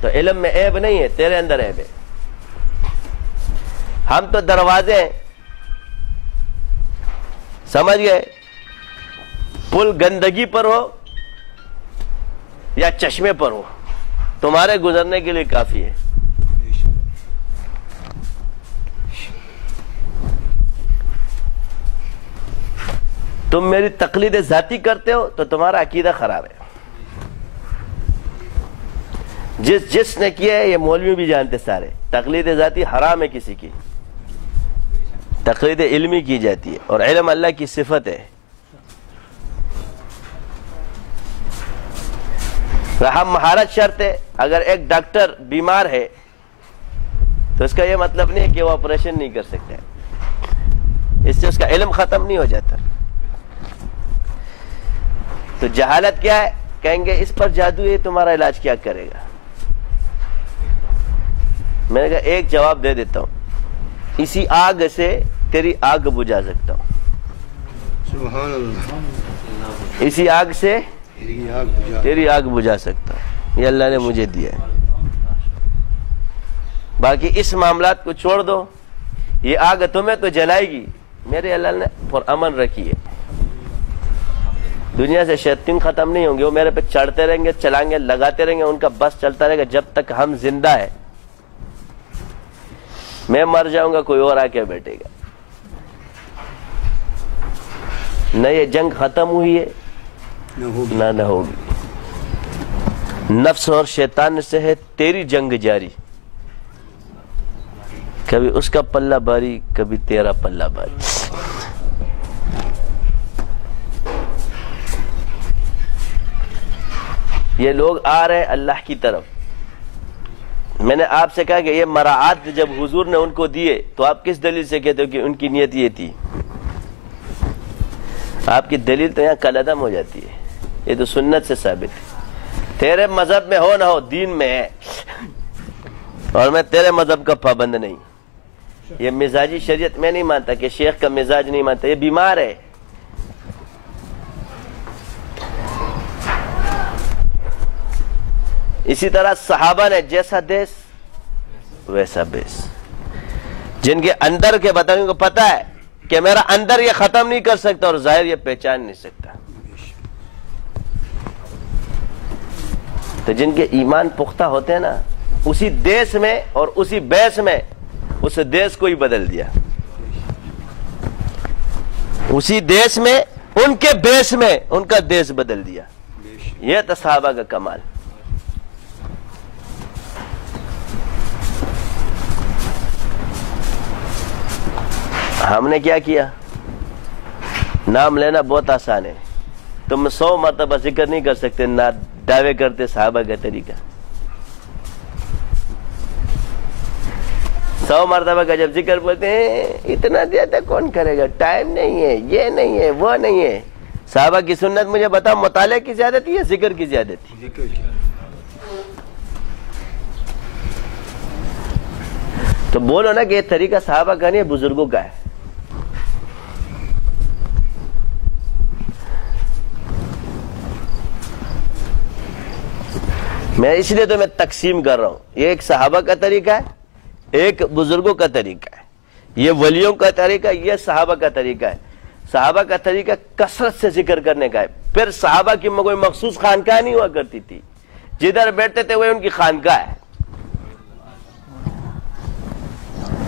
تو علم میں عیب نہیں ہے، تیرے اندر عیب ہے. ہم تو دروازے ہیں، سمجھ گئے؟ پل گندگی پر ہو یا چشمے پر ہو، تمہارے گزرنے کے لیے کافی ہے. تم میری تقلید ذاتی کرتے ہو تو تمہارا عقیدہ خراب ہے. جس نے کیا ہے، یہ مولوی بھی جانتے سارے، تقلید ذاتی حرام ہے کسی کی. تقلید علمی کی جاتی ہے، اور علم اللہ کی صفت ہے. رحم مہارت شرط ہے. اگر ایک ڈاکٹر بیمار ہے تو اس کا یہ مطلب نہیں ہے کہ وہ آپریشن نہیں کر سکتا ہے، اس سے اس کا علم ختم نہیں ہو جاتا. تو جہالت کیا ہے؟ کہیں گے اس پر جادو ہے، تمہارا علاج کیا کرے گا؟ میں نے کہا ایک جواب دے دیتا ہوں، اسی آگ سے تیری آگ بجھا سکتا ہوں. سبحان اللہ. اسی آگ سے تیری آگ بجھا سکتا ہوں، یہ اللہ نے مجھے دیا ہے. باقی اس معاملات کو چھوڑ دو، یہ آگ تمہیں تو جلائے گی، میرے اللہ نے پرامن رکھی ہے. دنیا سے شیاطین ختم نہیں ہوں گے، وہ میرے پہ چڑھتے رہیں گے، چلائیں گے، لگاتے رہیں گے، ان کا بس چلتا رہے گا جب تک ہم زندہ ہے. میں مر جاؤں گا، کوئی اور آ کے بیٹھے گا. نہ یہ جنگ ختم ہوئی ہے نہ ہوگی. نفس اور شیطان سے ہے تیری جنگ جاری، کبھی اس کا پلہ باری، کبھی تیرا پلہ باری. یہ لوگ آ رہے ہیں اللہ کی طرف. میں نے آپ سے کہا کہ یہ مراعات جب حضور نے ان کو دیے تو آپ کس دلیل سے کہتے ہو کہ ان کی نیت یہ تھی؟ آپ کی دلیل تو یہاں کالعدم ہو جاتی ہے. یہ تو سنت سے ثابت ہے. تیرے مذہب میں ہو نہ ہو، دین میں ہے، اور میں تیرے مذہب کا پابند نہیں. یہ مزاجی شریعت میں نہیں مانتا کہ شیخ کا مزاج نہیں مانتا، یہ بیمار ہے. اسی طرح صحابہ نے جیسا دیس ویسا بیس. جن کے اندر کے بتاؤں کو پتا ہے کہ میرا اندر یہ ختم نہیں کر سکتا اور ظاہر یہ پہچان نہیں سکتا. تو جن کے ایمان پختہ ہوتے ہیں نا، اسی دیس میں اور اسی بیس میں اس دیس کو ہی بدل دیا. اسی دیس میں ان کے بیس میں ان کا دیس بدل دیا. یہ تو صحابہ کا کمال. ہم نے کیا کیا؟ نام لینا بہت آسان ہے. تم 100 مرتبہ ذکر نہیں کر سکتے نہ دعوے کرتے صحابہ کا طریقہ. 100 مرتبہ کا جب ذکر بولتے ہیں اتنا زیادہ کون کرے گا، ٹائم نہیں ہے، یہ نہیں ہے، وہ نہیں ہے. صحابہ کی سنت مجھے بتا، مطالعے کی زیادتی ہے ذکر کی زیادتی؟ تو بولو نا کہ یہ طریقہ صحابہ کا نہیں ہے، بزرگوں کا ہے. میں اس لیے تو میں تقسیم کر رہا ہوں. یہ ایک صحابہ کا طریقہ ہے، ایک بزرگوں کا طریقہ ہے. یہ ولیوں کا طریقہ، یہ صحابہ کا طریقہ ہے. صحابہ کا طریقہ کثرت سے ذکر کرنے کا ہے. پھر صحابہ کی کوئی مخصوص خانقاہ نہیں ہوا کرتی تھی، جدھر بیٹھتے تھے وہ ان کی خانقاہ ہے.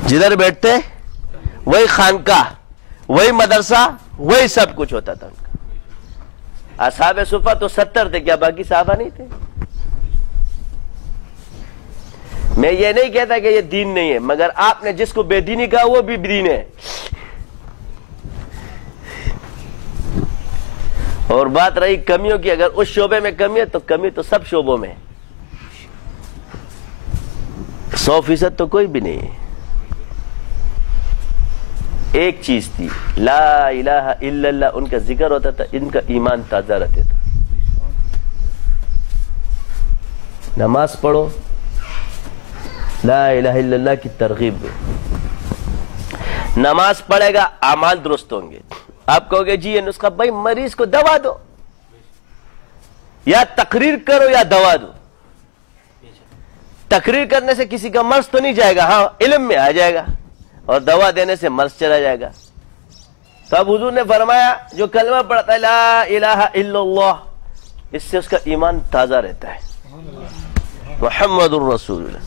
جدھر بیٹھتے وہی خانقاہ، وہی مدرسہ، وہی سب کچھ ہوتا تھا ان کا. اصحاب صفہ تو 70 تھے، کیا باقی صحابہ نہیں تھے؟ میں یہ نہیں کہتا کہ یہ دین نہیں ہے، مگر آپ نے جس کو بے دینی کہا وہ بھی دین ہے. اور بات رہی کمیوں کی، اگر اس شعبے میں کمی ہے تو کمی تو سب شعبوں میں 100% تو کوئی بھی نہیں ہے. ایک چیز تھی، لا الہ الا اللہ، ان کا ذکر ہوتا تھا، ان کا ایمان تازہ رہتا تھا. نماز پڑھو، لا الہ الا اللہ کی ترغیب دو. نماز پڑھے گا اعمال درست ہوں گے. آپ کہو گے جی یہ نسخہ، بھائی مریض کو دوا دو، یا تقریر کرو یا دوا دو. تقریر کرنے سے کسی کا مرض تو نہیں جائے گا، ہاں علم میں آ جائے گا، اور دوا دینے سے مرض چلا جائے گا۔ تو اب حضور نے فرمایا جو کلمہ پڑھتا ہے لا الہ الا اللہ، اس سے اس کا ایمان تازہ رہتا ہے، محمد الرسول اللہ۔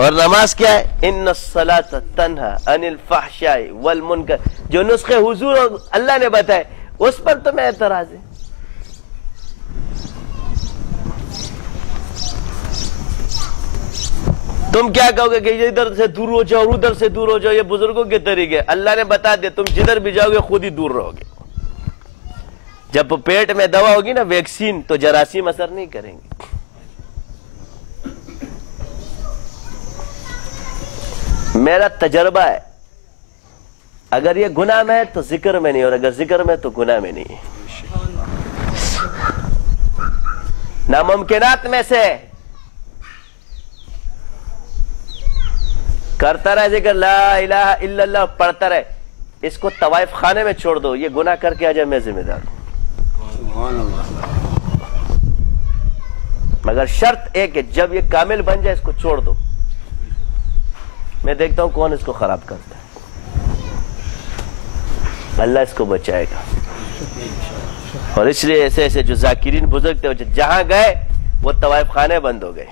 اور نماز کیا ہے؟ ان الصلاۃ تنہا عن الفحشاء والمنکر، جو نسخے حضور اور اللہ نے بتائے اس پر تو میں اعتراض ہے۔ تم کیا کہو گے کہ یہ ادھر سے دور ہو جاؤ، ادھر سے دور ہو جاؤ، یہ بزرگوں کے طریقے، اللہ نے بتا دیا تم جدھر بھی جاؤ گے خود ہی دور رہو گے۔ جب پیٹ میں دوا ہوگی نا ویکسین، تو جراثیم اثر نہیں کریں گے۔ میرا تجربہ ہے، اگر یہ گناہ میں ہے تو ذکر میں نہیں، اور اگر ذکر میں تو گناہ میں نہیں۔ ناممکنات میں سے کرتا رہے ذکر، لا الہ الا اللہ پڑھتا رہے، اس کو طوائف خانے میں چھوڑ دو، یہ گناہ کر کے آ جائے میں ذمہ دار ہوں۔ مگر شرط ایک ہے، جب یہ کامل بن جائے اس کو چھوڑ دو، میں دیکھتا ہوں کون اس کو خراب کرتا ہے، اللہ اس کو بچائے گا۔ اور اس لیے ایسے ایسے جو ذاکرین بزرگ تھے جہاں گئے وہ طوائف خانے بند ہو گئے،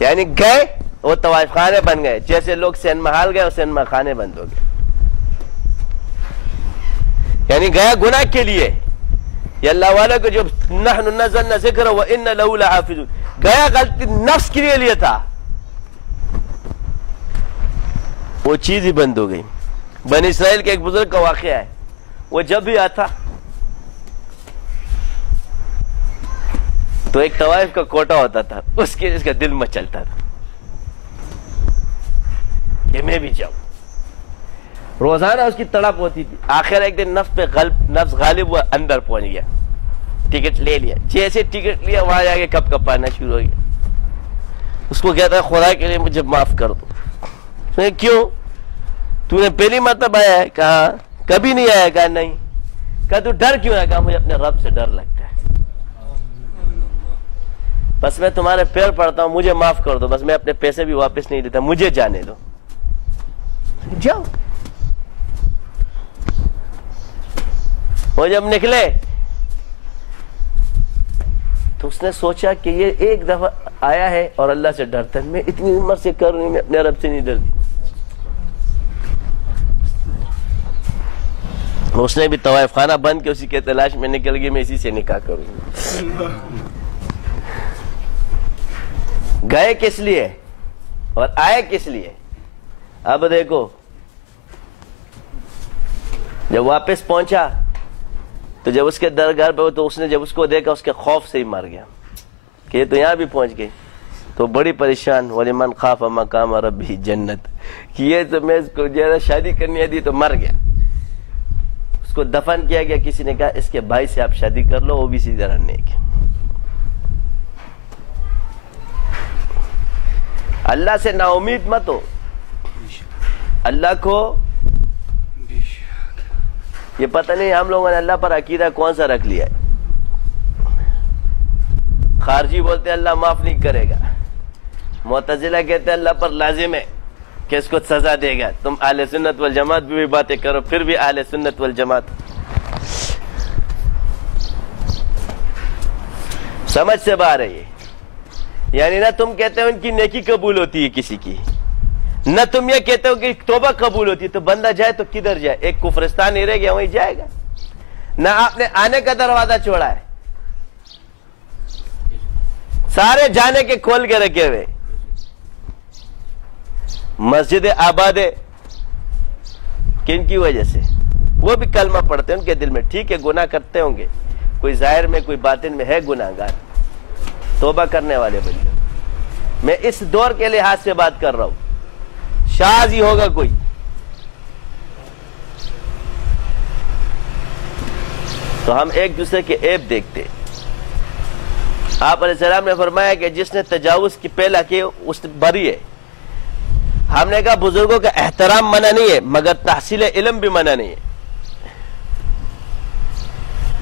یعنی گئے وہ طوائف خانے بن گئے، جیسے لوگ سینما ہال گئے وہ سینما خانے بند ہو گئے، یعنی گیا گناہ کے لیے۔ یہ اللہ والے کو جو نحن نزلنا ذکر وإنا له لحافظون، گیا غلطی نفس کے لیے تھا، وہ چیز ہی بند ہو گئی۔ بنی اسرائیل کے ایک بزرگ کا واقعہ ہے، وہ جب بھی آتا تو ایک طوائف کا کوٹا ہوتا تھا، اس کا دل مچلتا تھا کہ میں بھی جاؤں، روزانہ اس کی تڑپ ہوتی تھی۔ آخر ایک دن نفس غالب ہوا، اندر پہنچ گیا، ٹکٹ لے لیا، جیسے ٹکٹ لیا وہاں جا کے کپ کپانا شروع ہو گیا۔ اس کو کہتا ہے خدا کے لیے مجھے معاف کر دو۔ کیوں؟ تو نے پہلی مرتبہ آیا ہے؟ کہا کبھی نہیں آیا۔ کہا نہیں۔ کہا تو ڈر کیوں ہے؟ کہا مجھے اپنے رب سے ڈر لگتا ہے، بس میں تمہارے پیر پڑتا ہوں، مجھے معاف کر دو، بس میں اپنے پیسے بھی واپس نہیں دیتا، مجھے جانے دو۔ جاؤ۔ وہ جب نکلے تو اس نے سوچا کہ یہ ایک دفعہ آیا ہے اور اللہ سے ڈرتا ہے، میں اتنی عمر سے کر رہی ہوں، میں اپنے رب سے نہیں ڈرتی۔ اس نے بھی طوائف خانہ بند کے اسی کے تلاش میں نکل گئی، میں اسی سے نکاح کروں۔ گئے کس لیے اور آئے کس لیے؟ اب دیکھو، جب واپس پہنچا تو جب اس کے درگاہ پہ تو اس نے جب اس کو دیکھا اس کے خوف سے ہی مر گیا کہ یہ تو یہاں بھی پہنچ گئی، تو بڑی پریشان۔ وَلِمَنْ خَافَ مَقَامَ رَبِّهِ جنت، کہ یہ تو میں اس کو شادی کرنی دی تو مر گیا۔ اس کو دفن کیا گیا، کسی نے کہا اس کے بھائی سے آپ شادی کر لو، وہ بھی اسی طرح نیک ہے۔ اللہ سے نا امید مت ہو، اللہ کو یہ پتہ نہیں ہم لوگوں نے اللہ پر عقیدہ کون سا رکھ لیا ہے۔ خارجی بولتے ہیں اللہ معاف نہیں کرے گا، معتزلہ کہتے ہیں اللہ پر لازم ہے کہ اس کو سزا دے گا۔ تم اہل سنت والجماعت بھی باتیں کرو، پھر بھی اہل سنت والجماعت سمجھ سے باہر ہے یہ۔ یعنی نہ تم کہتے ہو ان کی نیکی قبول ہوتی ہے کسی کی، نہ تم یہ کہتے ہو کہ توبہ قبول ہوتی ہے، تو بندہ جائے تو کدھر جائے؟ ایک کفرستان ہی رہ گیا، وہیں جائے گا۔ نہ آپ نے آنے کا دروازہ چھوڑا ہے، سارے جانے کے کھول کے رکھے ہوئے۔ مسجد آباد ہے کن کی وجہ سے؟ وہ بھی کلمہ پڑھتے ہیں، ان کے دل میں ٹھیک ہے گناہ کرتے ہوں گے، کوئی ظاہر میں کوئی باطن میں ہے گناہ گار، توبہ کرنے والے بن جاؤ۔ میں اس دور کے لحاظ سے بات کر رہا ہوں، شاذ ہی ہوگا کوئی۔ تو ہم ایک دوسرے کے عیب دیکھتے۔ آپ علیہ السلام نے فرمایا کہ جس نے تجاوز کی پہلا کی اس بری ہے۔ ہم نے کہا بزرگوں کا احترام منع نہیں ہے، مگر تحصیل علم بھی منع نہیں ہے۔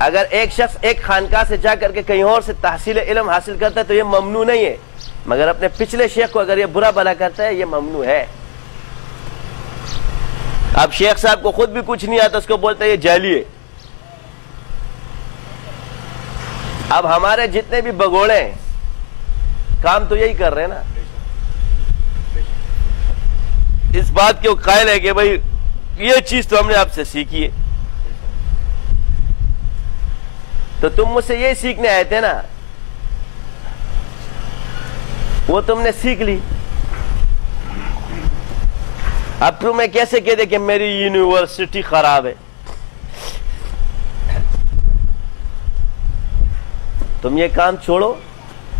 اگر ایک شخص ایک خانقاہ سے جا کر کے کہیں اور سے تحصیل علم حاصل کرتا ہے تو یہ ممنوع نہیں ہے، مگر اپنے پچھلے شیخ کو اگر یہ برا بھلا کرتا ہے یہ ممنوع ہے۔ اب شیخ صاحب کو خود بھی کچھ نہیں آتا، اس کو بولتا ہے یہ جعلی ہے۔ اب ہمارے جتنے بھی بگوڑے ہیں کام تو یہی کر رہے ہیں نا، اس بات کے قائل ہے کہ بھائی یہ چیز تو ہم نے آپ سے سیکھی ہے، تو تم مجھ سے یہی سیکھنے آئے تھے نا، وہ تم نے سیکھ لی۔ اب تمہیں کیسے کہتے کہ میری یونیورسٹی خراب ہے؟ تم یہ کام چھوڑو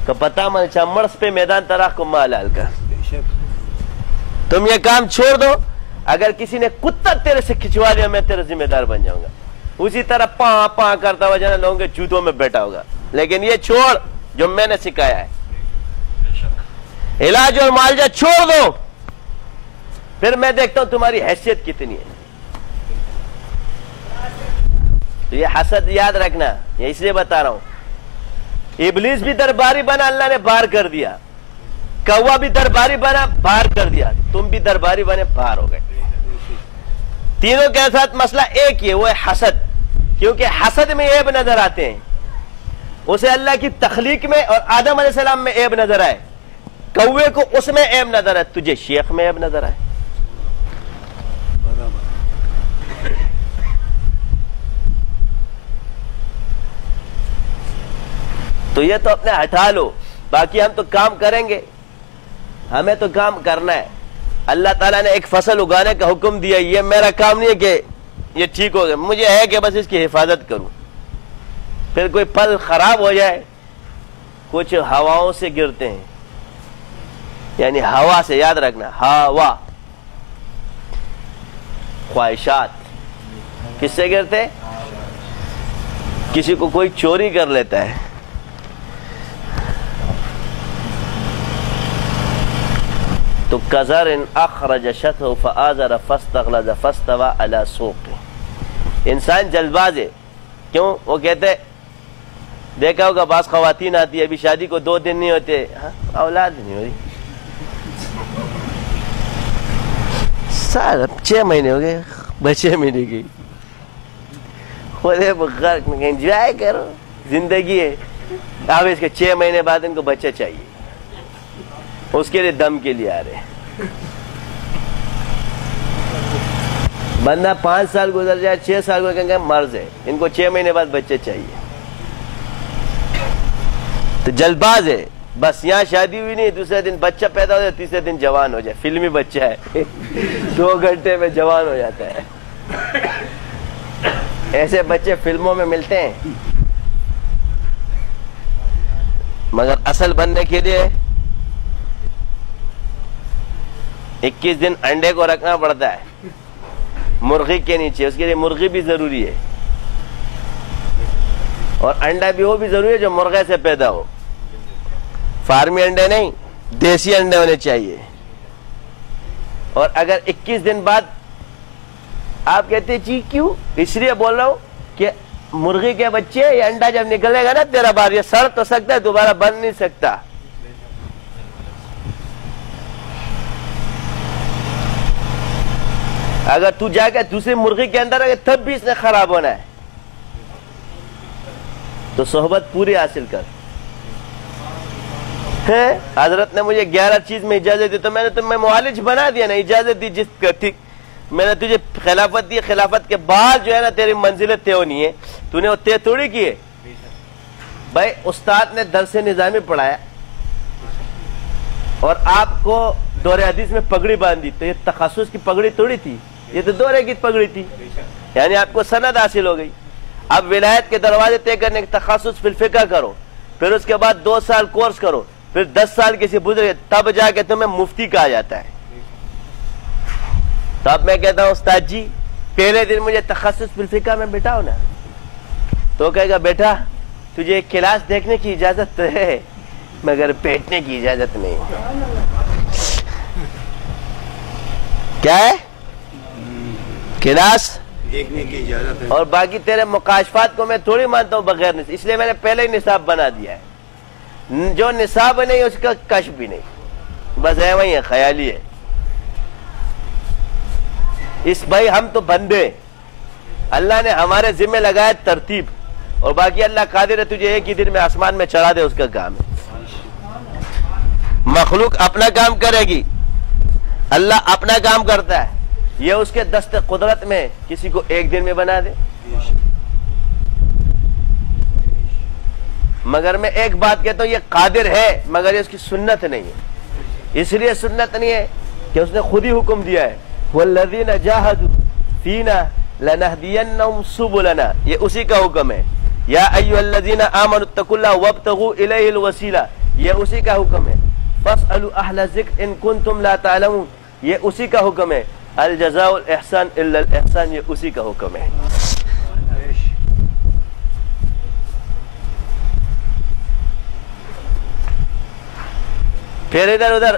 کہ پتا من چمڑس پہ میدان تراخ کو مالال کا، تم یہ کام چھوڑ دو۔ اگر کسی نے کتا تیرے سے کھچوا لیا میں تیرا ذمہ دار بن جاؤں گا، اسی طرح پاں پاں کرتا ہوا جانا لوگوں کے جوتوں میں بیٹھا ہوگا، لیکن یہ چھوڑ جو میں نے سکھایا ہے، علاج اور معالجہ چھوڑ دو، پھر میں دیکھتا ہوں تمہاری حیثیت کتنی ہے۔ تو یہ حسد یاد رکھنا، یہ اس لیے بتا رہا ہوں، ابلیس بھی درباری بنا اللہ نے باہر کر دیا، کوا بھی درباری بنا باہر کر دیا، تم بھی درباری بنے باہر ہو گئے۔ تینوں کے ساتھ مسئلہ ایک ہی ہے، وہ ہے حسد، کیونکہ حسد میں عیب نظر آتے ہیں، اسے اللہ کی تخلیق میں اور آدم علیہ السلام میں عیب نظر آئے، کوے کو اس میں عیب نظر آئے، تجھے شیخ میں عیب نظر آئے۔ تو یہ تو اپنے ہٹا لو، باقی ہم تو کام کریں گے، ہمیں تو کام کرنا ہے۔ اللہ تعالیٰ نے ایک فصل اگانے کا حکم دیا، یہ میرا کام نہیں ہے کہ یہ ٹھیک ہو گیا، مجھے ہے کہ بس اس کی حفاظت کروں۔ پھر کوئی پھل خراب ہو جائے، کچھ ہواؤں سے گرتے ہیں، یعنی ہوا سے، یاد رکھنا، ہوا، خواہشات کس سے گرتے؟ کسی کو کوئی چوری کر لیتا ہے، تو کزرن اخرج شطه فآزر فاستغلظ فاستوى على سوقه۔ انسان جلد باز ہے، کیوں؟ وہ کہتے دیکھا ہوگا بعض خواتین آتی ہے، ابھی شادی کو 2 دن نہیں ہوتے، اولاد نہیں ہو رہی، سال 6 مہینے ہو گئے، بچے ملے گی، خود انجوائے کرو، زندگی ہے۔ اب اس کے 6 مہینے بعد ان کو بچہ چاہیے، اس کے لیے دم کے لیے آ رہے ہیں۔ بندہ 5 سال گزر جائے، 6 سال کو کہیں گے مرض ہے، ان کو 6 مہینے بعد بچے چاہیے، تو جلد باز ہے۔ بس یہاں شادی ہوئی نہیں، دوسرے دن بچہ پیدا ہو جائے، تیسرے دن جوان ہو جائے، فلمی بچہ ہے 2 گھنٹے میں جوان ہو جاتا ہے۔ ایسے بچے فلموں میں ملتے ہیں، مگر اصل بننے کے لیے 21 دن انڈے کو رکھنا پڑتا ہے مرغی کے نیچے، اس کے لیے مرغی بھی ضروری ہے، اور انڈا بھی وہ بھی ضروری ہے جو مرغے سے پیدا ہو، فارمی انڈے نہیں، دیسی انڈے ہونے چاہیے۔ اور اگر 21 دن بعد آپ کہتے ہیں جی کیوں؟ اس لیے بول رہا ہوں کہ مرغی کے بچے یہ انڈا جب نکلے گا نا تیرا بار، یہ سڑ تو سکتا ہے، دوبارہ بن نہیں سکتا۔ اگر تو جا کے دوسری مرغی کے اندر اگر تب بھی اس نے خراب ہونا ہے تو صحبت پوری حاصل کر۔ حضرت نے مجھے 11 چیز میں اجازت دی تو میں نے تمہیں معالج بنا دیا نا، اجازت دی جس کا ٹھیک، میں نے تجھے خلافت دی، خلافت کے بعد جو ہے نا تیری منزلیں طے ہونی ہے، تو نے وہ طے تھوڑی کی ہے۔ بھائی استاد نے درس نظامی پڑھایا اور آپ کو دور حدیث میں پگڑی باندھی، تو یہ تخصص کی پگڑی تھوڑی تھی، یہ تو دورے کی پگڑی تھی، یعنی آپ کو سند حاصل ہو گئی۔ اب ولایت کے دروازے طے کرنے کے تخصص فی الفقہ کرو، پھر اس کے بعد 2 سال کورس کرو، پھر 10 سال کسی بزرگ، تب جا کے تمہیں مفتی کہا جاتا ہے۔ تو اب میں کہتا ہوں استاد جی پہلے دن مجھے تخصص فی الفقہ میں بٹھاؤ نا، تو کہے گا بیٹا تجھے ایک کلاس دیکھنے کی اجازت ہے مگر بیٹھنے کی اجازت نہیں۔ کیا ہے کلاس؟ دیکھنے کی اجازت ہے. اور باقی تیرے مکاشفات کو میں تھوڑی مانتا ہوں بغیر نصاب، اس لیے میں نے پہلے ہی نصاب بنا دیا ہے. جو نصاب نہیں اس کا کشف بھی نہیں، بس ہے وہی ہے، خیالی ہے. اس بھائی ہم تو بندے، اللہ نے ہمارے ذمہ لگایا ترتیب، اور باقی اللہ قادر ہے تجھے ایک ہی دن میں آسمان میں چڑھا دے، اس کا کام ہے. مخلوق اپنا کام کرے گی، اللہ اپنا کام کرتا ہے. یہ اس کے دست قدرت میں کسی کو ایک دن میں بنا دے. مگر میں ایک بات کہتا ہوں، یہ قادر ہے مگر یہ اس کی سنت نہیں ہے. اس لیے سنت نہیں ہے کہ اس نے خود ہی حکم دیا ہے وَالَّذِينَ جَاهَدُوا فِينَا لَنَهْدِيَنَّهُمْ سُبُلَنَا، یہ اسی کا حکم ہے. یا ایھا الذین آمنوا اتقوا اللہ وابتغوا الیہ الوسیلہ، یہ اسی کا حکم ہے. فاسألوا اہل الذکر ان کنتم لا تعلمون، یہ اسی کا حکم ہے. الجزاء الاحسان الا الاحسان، یہ اسی کا حکم ہے. پھر ادھر ادھر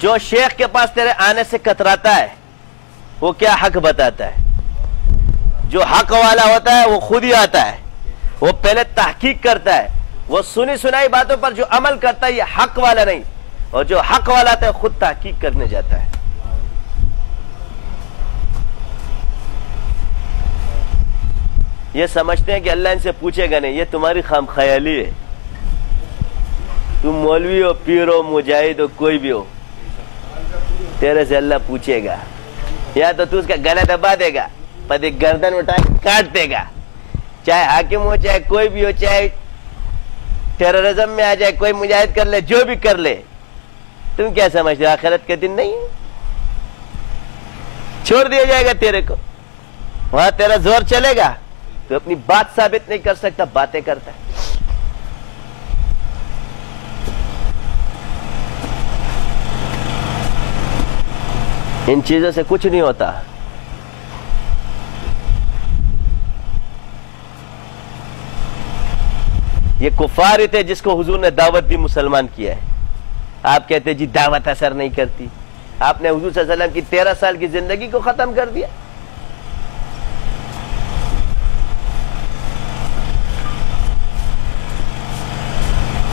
جو شیخ کے پاس تیرے آنے سے کتراتا ہے وہ کیا حق بتاتا ہے؟ جو حق والا ہوتا ہے وہ خود ہی آتا ہے، وہ پہلے تحقیق کرتا ہے، وہ سنی سنائی باتوں پر جو عمل کرتا ہے یہ حق والا نہیں، اور جو حق والا آتا ہے خود تحقیق کرنے جاتا ہے. یہ سمجھتے ہیں کہ اللہ ان سے پوچھے گا نہیں، یہ تمہاری خام خیالی ہے. تم مولوی ہو، پیر ہو، مجاہد ہو، کوئی بھی ہو، تیرے سے اللہ پوچھے گا. یا تو اس کا گلا دبا دے گا، پتے گردن اٹھا کے کاٹ دے گا، چاہے حاکم ہو، چاہے کوئی بھی ہو، چاہے ٹیررزم میں آ جائے، کوئی مجاہد کر لے، جو بھی کر لے. تم کیا سمجھتے ہو آخرت کے دن نہیں ہے؟ چھوڑ دیا جائے گا تیرے کو، وہاں تیرا زور چلے گا تو اپنی بات ثابت نہیں کر سکتا، باتیں کرتا ہے. ان چیزوں سے کچھ نہیں ہوتا. یہ کفار ہی تھے جس کو حضور نے دعوت دی، مسلمان کیا ہے. آپ کہتے جی دعوت اثر نہیں کرتی. آپ نے حضور صلی اللہ علیہ وسلم کی 13 سال کی زندگی کو ختم کر دیا.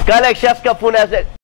کل ایک شخص کا فون ایسے